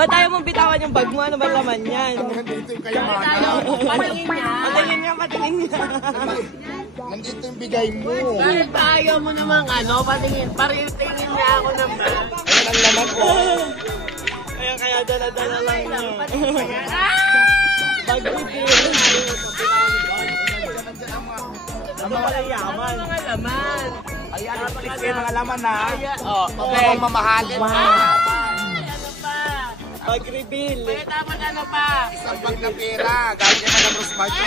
Ba't ayaw mong bitawan yung bag mo? Ano ba laman yan? Nandito yung kayamanan. Patingin niya. Patingin niya, patingin niya. Nandito yung bigay mo. Bakit ayaw mo namang ano? Patingin. Paritingin niya ako ng bag. Ayan ang laman ko. Kaya dala-dala lang niya. Bag reveal. Ano pala yaman? Mga laman. Ayan, please kayo mga laman na. Oh, Okay. Huwag mamahalin. Ano pa? Bag reveal. May dapat ano pa? Isang bag na pera. Galing kay Madam Rosmar ko.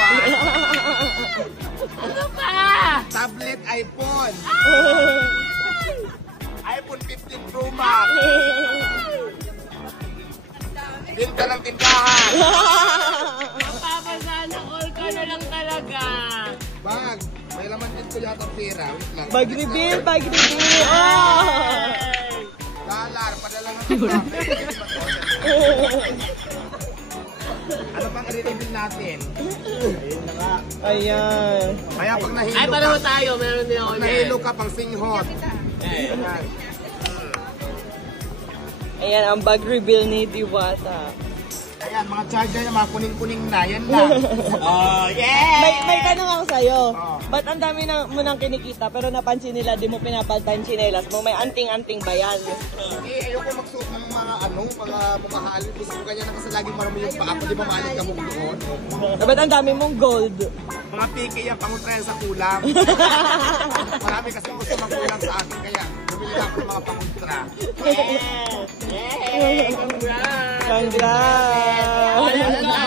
Ano pa? Tablet iPhone. iPhone 15 Pro Max. Binta ng tindahan. Mapapasana all ka na lang talaga. Bag. May laman din ko yata pera. Wait lang. Bag reveal, bag reveal. Oh! Dollar. Padala ng Ano pang i-reveal natin? Ayun na nga. Ayan. Kaya pag nahilo Ay, ka, pareho tayo. Meron din ako pag niyan. nahilo ka pang singhot. Ayan. Ayan ang bag reveal ni Diwata. Ayan, mga charger na mga kuning-kuning na. Yan lang. Oh, yeah! May tanong ako sa'yo. Oh. Ba't ang dami mo nang kinikita pero napansin nila di mo pinapalitan chinelas mo? May anting-anting ba yan? Ayoko magsuot ng mga mga mamahali. Gusto ko ganyan na kasi laging marami yung paa ko. Di ba mahalin ka mo doon? Ba't ang dami mong gold? Mga piki yan, pangutrayan sa kulam. Marami kasi gusto magkulang sa akin. Kaya bumili ako ng mga pangutra. Congrats! Congrats!